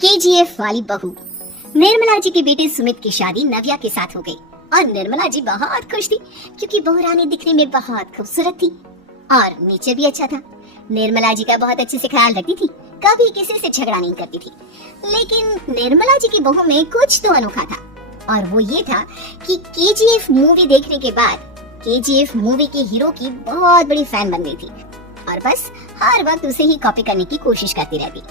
KGF वाली बहू। निर्मला जी के बेटे सुमित की शादी नव्या के साथ हो गई और निर्मला जी बहुत खुश थी क्योंकि बहू रानी दिखने में बहुत खूबसूरत थी और नेचर भी अच्छा था। निर्मला जी का बहुत अच्छे से ख्याल रखती थी, कभी किसी से झगड़ा नहीं करती थी। लेकिन निर्मला जी की बहू में कुछ तो अनोखा था और वो ये था कि केजीएफ मूवी देखने के बाद केजीएफ मूवी के हीरो की बहुत बड़ी फैन बन गई थी और बस हर वक्त उसे ही कॉपी करने की कोशिश करती रहती।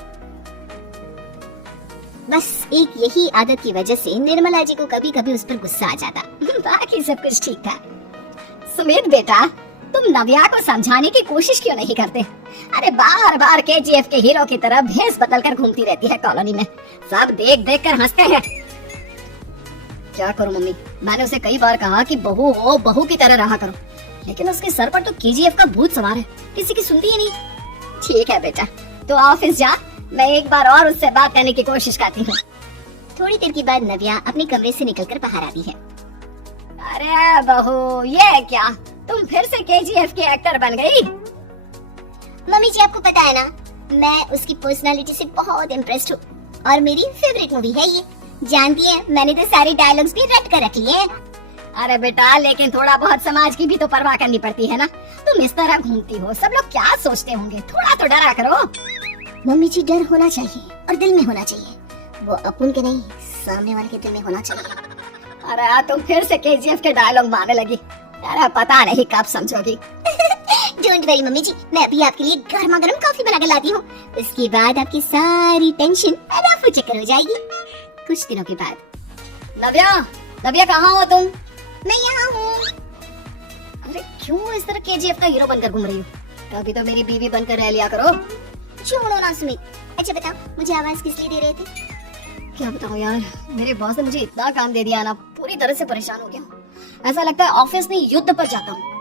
बस एक यही आदत की वजह से निर्मला जी को कभी कभी उस पर गुस्सा आ जाता। बाकी सब कुछ ठीक था। सुमित बेटा, तुम नव्या को समझाने की कोशिश क्यों नहीं करते? अरे बार बार केजीएफ के हीरो की तरह भेस बदल कर घूमती रहती है कॉलोनी में, सब देख देख कर हंसते हैं। क्या करूं मम्मी, मैंने उसे कई बार कहा कि बहू हो, बहू की तरह रहा करो, लेकिन उसके सर पर तो केजीएफ का भूत सवार है, किसी की सुनती ही नहीं। ठीक है बेटा, तो ऑफिस जा, मैं एक बार और उससे बात करने की कोशिश करती हूँ। थोड़ी देर के बाद नव्या अपने कमरे से निकलकर बाहर आती है। अरे बहू, ये क्या, तुम फिर से केजीएफ की एक्टर बन गई? मम्मी जी, आपको पता है ना, मैं उसकी पर्सनालिटी से बहुत इम्प्रेस्ड हूँ और मेरी फेवरेट मूवी है ये। जानती है, मैंने तो सारे डायलॉग्स भी रट कर रख लिए हैं। अरे बेटा, लेकिन थोड़ा बहुत समाज की भी तो परवाह करनी पड़ती है ना। तुम इस तरह घूमती हो, सब लोग क्या सोचते होंगे, थोड़ा तो डरा करो। मम्मी जी, डर होना चाहिए और दिल में होना चाहिए, वो अपन के नहीं, सामने वाले के दिल में होना चाहिए। अरे तुम फिर से केजीएफ के डायलॉग मारने लगी। अरे पता नहीं कब समझोगी। डोंट वरी मम्मी जी, मैं अभी आपके लिए गर्मा गर्म कॉफी बना कर लाती हूँ, उसके बाद आपकी सारी टेंशन रफू चक्कर हो जाएगी। कुछ दिनों के बाद। नव्या, नव्या कहाँ हो तुम? मैं यहाँ हूँ। अरे क्यों इस तरह केजीएफ का हीरो बनकर घूम रही हो? कभी तो मेरी बीवी बनकर रह लिया करो। छोड़ो ना सुमित। अच्छा बताओ, मुझे आवाज किस लिए दे रहे थे? क्या बताऊं यार, मेरे बॉस ने मुझे इतना काम दे दिया ना, पूरी तरह से परेशान हो गया। ऐसा लगता है ऑफिस में युद्ध पर जाता हूँ।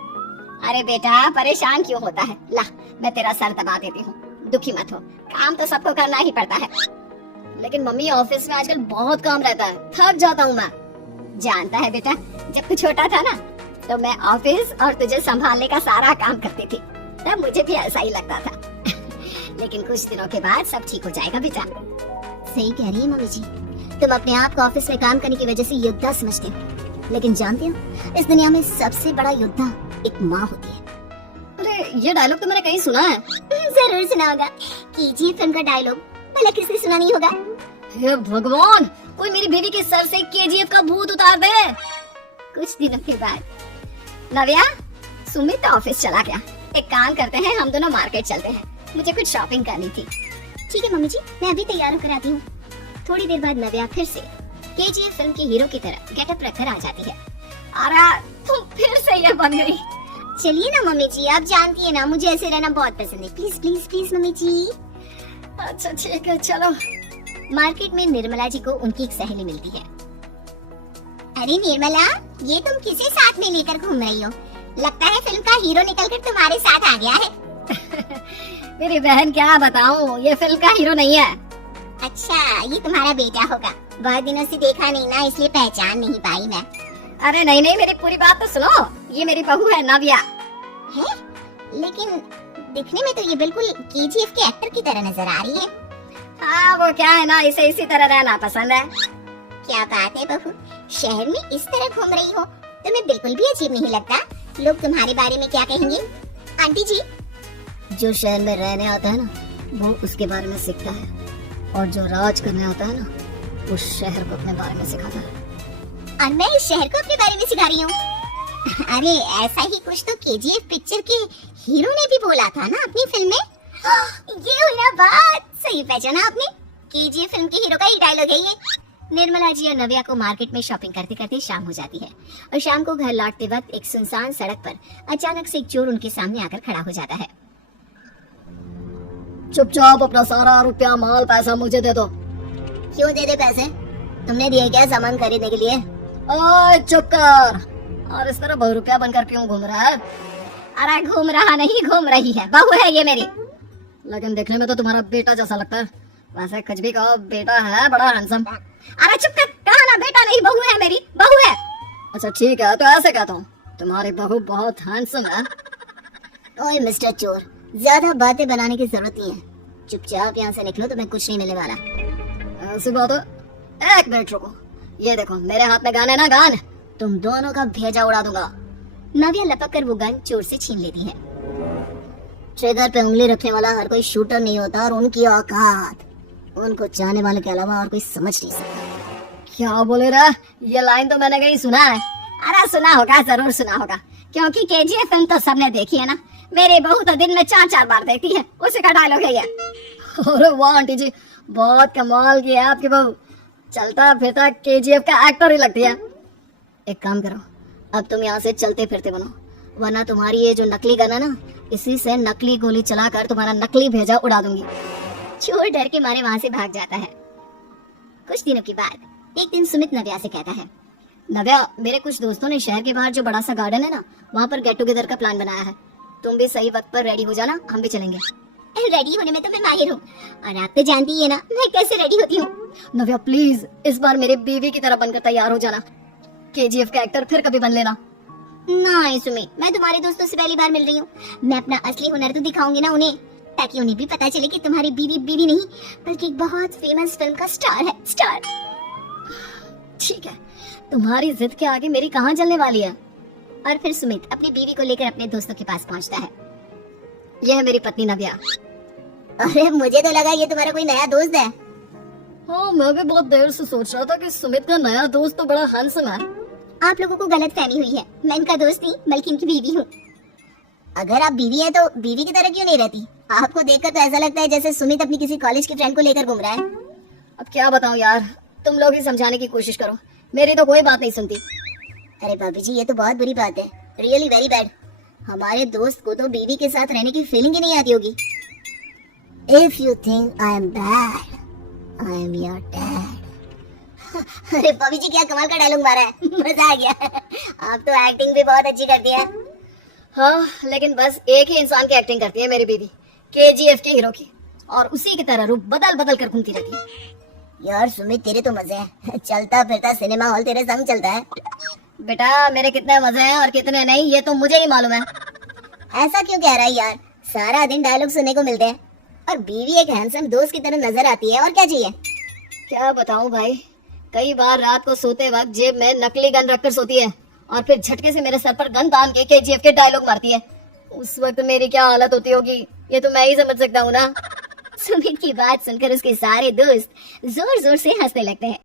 अरे बेटा, परेशान क्यों होता है? ला, मैं तेरा सर दबा देती हूँ, दुखी मत हो, काम तो सबको करना ही पड़ता है। लेकिन मम्मी, ऑफिस में आजकल बहुत काम रहता है, थक जाता हूँ मैं। जानता है बेटा, जब तू छोटा था ना, तो मैं ऑफिस और तुझे संभालने का सारा काम करती थी, तब मुझे भी ऐसा ही लगता था। लेकिन कुछ दिनों के बाद सब ठीक हो जाएगा बेटा। सही कह रही है मम्मी जी, तुम अपने आप को ऑफिस में काम करने की वजह से योद्धा समझते हो, लेकिन जानते हो, इस दुनिया में सबसे बड़ा योद्धा एक माँ होती है। अरे ये डायलॉग तो मैंने कहीं सुना है। जरूर सुना होगा, केजीएफ फिल्म का डायलॉग, भला किसने सुना नहीं होगा? हे भगवान, कोई मेरी बीवी के सर से केजीएफ का भूत उतार दे। कुछ दिनों के बाद। नव्या, सुमित ऑफिस चला गया, एक काम करते हैं, हम दोनों मार्केट चलते हैं, मुझे कुछ शॉपिंग करनी थी। ठीक है मम्मी जी, मैं अभी तैयार होकर आती हूँ। थोड़ी देर बाद नव्या फिर से केजीएफ फिल्म के हीरो की तरह गेटअप रखकर आ जाती है। अरे तुम फिर से ये बन गई। चलिए ना मम्मी जी, आप जानती है ना, मुझे ऐसे रहना बहुत पसंद है। प्लीज प्लीज प्लीज मम्मी जी। अच्छा ठीक है, चलो। मार्केट में निर्मला जी को उनकी एक सहेली मिलती है। अरे निर्मला, ये तुम किसे साथ में लेकर घूम रही हो? लगता है फिल्म का हीरो निकलकर तुम्हारे साथ आ गया है। मेरी बहन, क्या बताऊं, ये फिल्म का हीरो नहीं है। अच्छा, ये तुम्हारा बेटा होगा, बहुत दिनों से देखा नहीं ना, इसलिए पहचान नहीं पाई मैं। अरे नहीं नहीं, मेरी पूरी बात तो सुनो, ये मेरी बहू है नव्या। है? लेकिन दिखने में तो ये बिल्कुल केजीएफ के एक्टर की तरह नजर आ रही है। हाँ, वो क्या है ना, इसे इसी तरह रहना पसंद है। क्या बात है बहू, शहर में इस तरह घूम रही हो, तुम्हें बिल्कुल भी अजीब नहीं लगता? लोग तुम्हारे बारे में क्या कहेंगे? आंटी जी, जो शहर में रहने आता है ना, वो उसके बारे में सीखता है, और जो राज करने आता है ना, उस शहर को अपने बारे में सिखाता है। और मैं इस शहर को अपने बारे में सिखा रही हूँ। अरे ऐसा ही कुछ तो केजीएफ पिक्चर के हीरो ने भी बोला था ना अपनी फिल्म में। ये हुई ना बात, सही पहचाना आपने, केजीएफ फिल्म के हीरो का ही डायलॉग है ये। निर्मला जी और नव्या को मार्केट में शॉपिंग करते करते शाम हो जाती है और शाम को घर लौटते वक्त एक सुनसान सड़क पर अचानक से एक चोर उनके सामने आकर खड़ा हो जाता है। चुपचाप अपना सारा रुपया, माल, पैसा मुझे दे दो। क्यों दे दे पैसे? तुमने दिए क्या सामान खरीदने के लिए? ओए चुप कर, और इस तरह बहुरुपया बनकर क्यों घूम रहा है? अरे घूम रहा नहीं, घूम रही है, बहू है ये मेरी। लेकिन देखने में तो तुम्हारा बेटा जैसा लगता है, वैसे कुछ भी कहो, बेटा है बड़ा हैंडसम। अरे चुप कर, कहा ना बेटा नहीं, बहू है मेरी, बहू है। अच्छा ठीक है, तो ऐसे कहता हूँ, तुम्हारी बहू बहुत हैंडसम है। ओए मिस्टर चोर, ज्यादा बातें बनाने की जरूरत नहीं है, चुपचाप यहाँ से निकलो, तुम्हें कुछ नहीं मिलने वाला। ऐसी बात है, एक मिनट रुको, ये देखो मेरे हाथ में गन है ना, गन, तुम दोनों का भेजा उड़ा दूंगा। नव्या लपक कर वो गन चोर से छीन लेती है। ट्रिगर पे उंगली रखने वाला हर कोई शूटर नहीं होता, और उनकी औकात उनको चाहने वाले के अलावा और कोई समझ नहीं सकता। क्या बोले रहा? ये लाइन तो मैंने कहीं सुना है। अरे सुना होगा, जरूर सुना होगा, क्योंकि केजीएफ फिल्म तो सबने देखी है ना। मेरी बहू तो दिन में 4-4 बार देखती है, उसी का डायलॉग है ये। अरे वाह आंटी जी, बहुत कमाल की है आपकी बहू, चलता फिरता केजीएफ का एक्टर ही लगती है। एक काम करो, अब तुम यहाँ से चलते फिरते बनो, वरना तुम्हारी ये जो नकली गन है ना, इसी से नकली गोली चलाकर तुम्हारा नकली भेजा उड़ा दूंगी। चोर डर के मारे वहां से भाग जाता है। कुछ दिनों के बाद एक दिन सुमित नव्या से कहता है, नव्या, मेरे कुछ दोस्तों ने शहर के बाहर जो बड़ा सा गार्डन है ना, वहाँ पर गेट टुगेदर का प्लान बनाया है। तुम भी सही वक्त पर रेडी हो जाना, हम भी चलेंगे। रेडी होने में तो मैं माहिर हूँ, और आप तो जानती है ना मैं कैसे रेडी होती हूँ। नव्या प्लीज इस बार मेरे बीवी की तरह बनकर तैयार हो जाना, केजीएफ का एक्टर फिर कभी बन लेना। नहीं सुमित, मैं तुम्हारे दोस्तों से पहली बार मिल रही हूँ, मैं अपना असली हुनर तो दिखाऊंगी ना उन्हें, ताकि उन्हें भी पता चले कि तुम्हारी बीवी बीवी नहीं बल्कि एक बहुत फेमस फिल्म का स्टार है, स्टार। ठीक है, तुम्हारी जिद के आगे मेरी कहाँ चलने वाली है। और फिर सुमित अपनी बीवी को लेकर अपने दोस्तों के पास पहुँचता है। यह है मेरी पत्नी नव्या। अरे मुझे तो लगा ये तुम्हारा कोई नया दोस्त है। हाँ, मैं भी बहुत देर से सोच रहा था कि सुमित का नया दोस्त तो बड़ा हैंडसम है। आप लोगों को गलत फहमी हुई है, मैं इनका दोस्त नहीं बल्कि इनकी बीवी हूँ। अगर आप बीवी है तो बीवी की तरह क्यों नहीं रहती? आपको देखकर तो ऐसा लगता है जैसे सुमित अपनी किसी कॉलेज की फ्रेंड को लेकर घूम रहा है। अब क्या बताऊं यार, तुम लोग ही समझाने की कोशिश करो, मेरी तो कोई बात नहीं सुनती। अरे भाभी जी, ये तो बहुत बुरी बात है, रियली वेरी बैड। हमारे दोस्त को तो बीवी के साथ रहने की फीलिंग ही नहीं आती होगी। If you think I am bad, I am your dad. अरे भाभी जी, क्या कमाल का डायलॉग मारा है, मजा आ गया। आप तो एक्टिंग भी बहुत अच्छी करती है। हाँ, लेकिन बस एक ही इंसान की एक्टिंग करती है मेरी बीवी, केजीएफ के हीरो की, और उसी की तरह रूप बदल बदल कर घूमती रहती है। यार सुमित, तेरे तो मजे हैं, चलता फिरता सिनेमा हॉल तेरे संग चलता है। बेटा, मेरे कितने मजे हैं और कितने नहीं ये तो मुझे ही मालूम है। ऐसा क्यों कह रहा है यार, सारा दिन डायलॉग सुनने को मिलते हैं, और बीवी एक हैंडसम दोस्त की तरह नजर आती है, और क्या चाहिए। क्या बताऊं भाई, कई बार रात को सोते वक्त जेब में नकली गन रखकर सोती है, और फिर झटके से मेरे सर पर गन तान के केजीएफ के डायलॉग मारती है। उस वक्त मेरी क्या हालत होती होगी ये तो मैं ही समझ सकता हूँ ना। सुमित की बात सुनकर उसके सारे दोस्त जोर जोर से हंसने लगते हैं।